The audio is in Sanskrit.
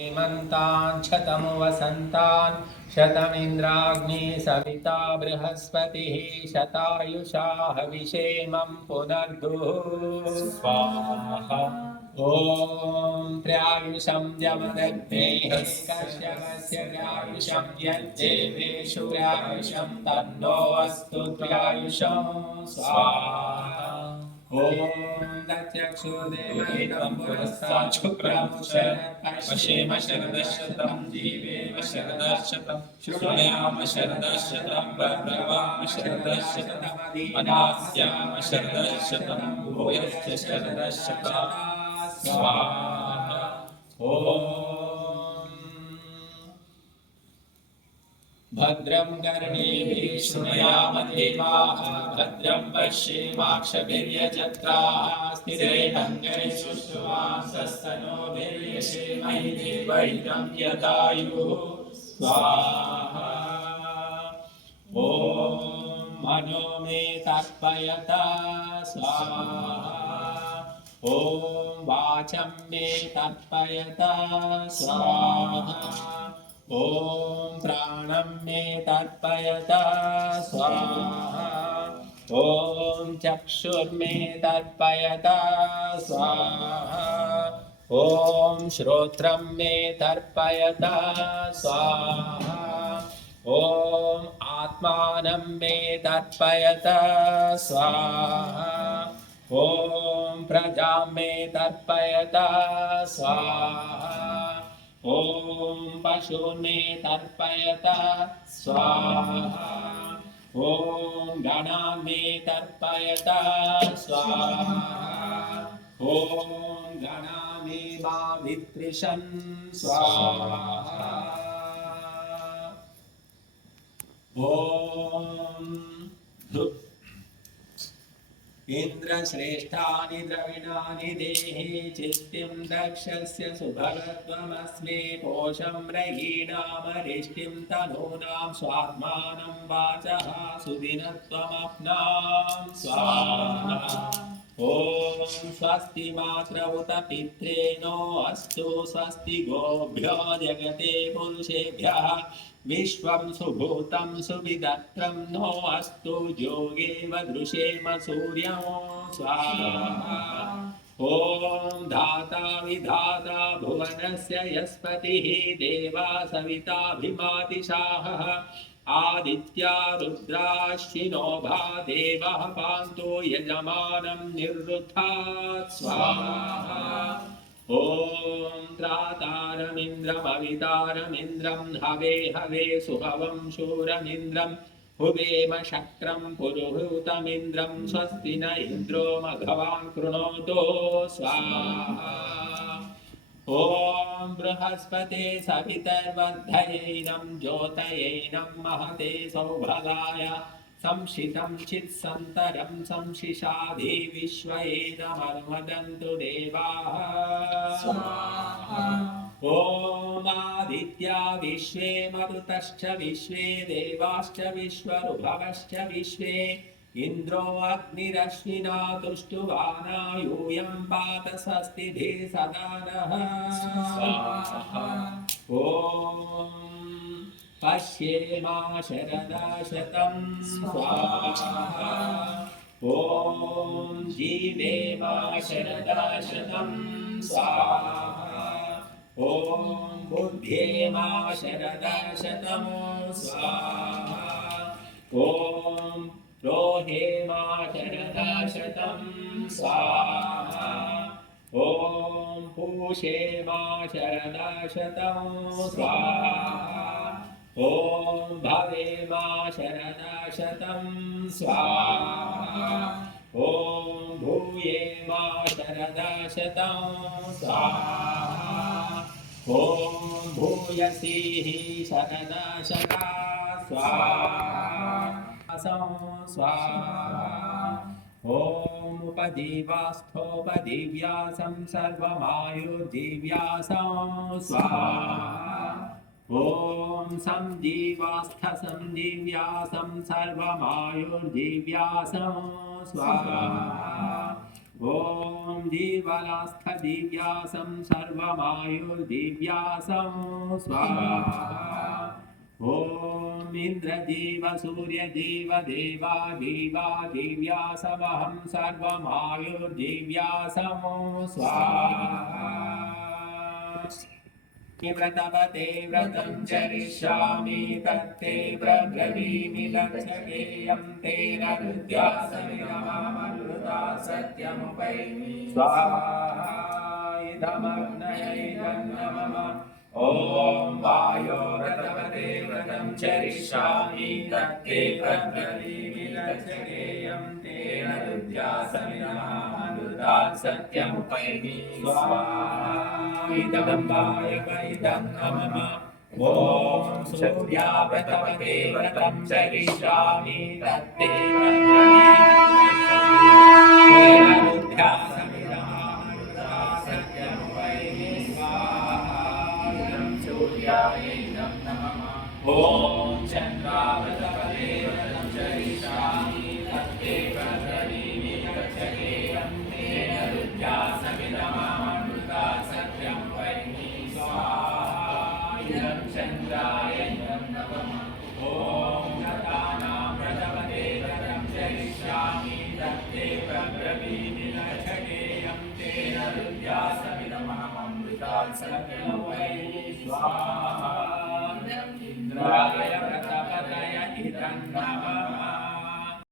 हेमन्तान् शतं वसन्तान् शतमिन्द्राग्नी सविता बृहस्पतिः शतायुषा हविषेमं पुनर्दुः स्वाहा। ॐ त्र्यायुषं यमदग्नेः कश्यपस्य त्र्यायुषं यज्जेवेषु त्र्यायुषं तन्नो अस्तु त्र्यायुषं स्वाहा। ॐ दक्षक्षुर्देवहितं पुरस्तात् शुक्रं पश्येम शरदशतं जीवेम शरदशतं शृणुयाम शरदशतं प्रब्रवाम शरदशतं मनास्याम शरदशतं भूयश्च शरदशतं स्वाहा। ॐ भद्रं कर्णेभिः शृणुयाम देवाः भद्रं पश्येमाक्षभिर्यजत्राः स्थिरैरङ्गैः देवैनं यदायुः स्वाहा। ॐ मनो मे तर्पयत स्वाहा। ॐ वाचं मे तर्पयत स्वाहा। ॐ प्राणं मे तर्पयत स्वाहा। ॐ चक्षुर्मे तर्पयत स्वाहा। ॐ श्रोत्रं मे तर्पयत स्वाहा। ॐ आत्मानं मे तर्पयत स्वाहा। ॐ प्रजां मे तर्पयत स्वाहा। ॐ पशून् मे तर्पयत स्वाहा। ॐ गणान् मे तर्पयत स्वाहा। ॐ गणा मे मा वित्रिशन् स्वाहा। ॐ इन्द्रश्रेष्ठानि द्रविणानि देहि चित्तिं दक्षस्य सुभगत्वमस्मि कोशं रयीणामरिष्टिं तनूनां स्वात्मानं वाचः सुदिनत्वमप्नां स्वाहा। ॐ स्वस्ति मातरमुत पित्रेणो अस्तु स्वस्ति गोभ्यो जगते पुरुषेभ्यः विश्वं सुभूतं सुविदत्रं नो अस्तु योगेव दृशेम सूर्यं स्वाहा। ॐ धाता विधाता भुवनस्य यस्पतिः देवा सविताभिमातिशाः आदित्या रुद्राश्विनो भा देवः पान्तु यजमानं निर्वृथात् स्वाहा। ॐ त्रातारमिन्द्रमवितारमिन्द्रं हवे हवे सुहवं शूरमिन्द्रं हुवेम शक्रं पुरुहूतमिन्द्रं स्वस्ति न इन्द्रो मघवान् कृणोतु स्वाहा। ॐ बृहस्पते सवितर्वर्धयैनं ज्योतयैनं महते सौभगाय संशितं चित्सन्तरं संशिशाधि विश्वयेनमर्मदन्तु देवाः स्वाहा। ॐ आदित्या विश्वे मरुतश्च विश्वे देवाश्च विश्वरुभवश्च विश्वे इन्द्रो अग्निरश्विना तुष्टुवाना यूयं पात स्वस्तिभिः सदा नः स्वाहा। ॐ पश्येमा शरदाशतं स्वाहा। ॐ जीवेमा शरदाशतं स्वाहा। ॐ बुद्ध्येमा शरदाशतं स्वाहा। ॐ रोहेमा शरदाशतं स्वाहा। ॐ पूषेमा शरदाशतं स्वाहा। ॐ भवेमा शरदाशतं स्वाहा। ॐ भूयेमा शरदाशतं स्वाहा। ॐ भूयसीः शरदाशता स्वाहा स्वाहा। ॐ उपजीवास्थोपजीव्यासं सर्वमायुर्जीव्यासं स्वाहा। ॐ संजीवास्थसंजीव्यासं सर्वमायुर्जीव्यासं स्वाहा। ॐ जीवलास्थदिव्यासं सर्वमायुर्दिव्यासं स्वाहा ॐ इन्द्रजीव सूर्यजीव देवा जीवा दिव्यासमहं सर्वमायुर्दिव्यासं स्वाहा व्रतपते व्रतं चरिष्यामि तत्ते प्रब्रवीमि लक्षगेयं तेन हृद्यासमिदममृता सत्यमुपैमि स्वाहा इदमग्नयैनं नमः ॐ वायो व्रतपते व्रतं चरिष्यामि तत्ते प्रब्रवीमि लक्षगेयं तेन हृद्यासमिदममृता सत्यमुपैमि स्वाहा इदम्बाय वैदं नमः ॐ सूर्याव्रतपते व्रतं चरिष्यामि तत्ते सत्यमुपैमि स्वाहा इदं सूर्याय इदं नमः ॐ चन्द्राव्रतपते व्रतं चरिष्यामि तत्ते प्रब्रवीमि लक्षगेयं तेन हृद्यासमिदममृता सत्यमुपैमि स्वाहा इदं चन्द्राय इदं नमः ॐ व्रतानां व्रतपते व्रतं चरिष्यामि तत्ते प्रब्रवीमि लक्षगेयं तेन हृद्यासमिदममृता सत्यमुपैमि स्वाहा इन्द्राय व्रतपतय इदं नमः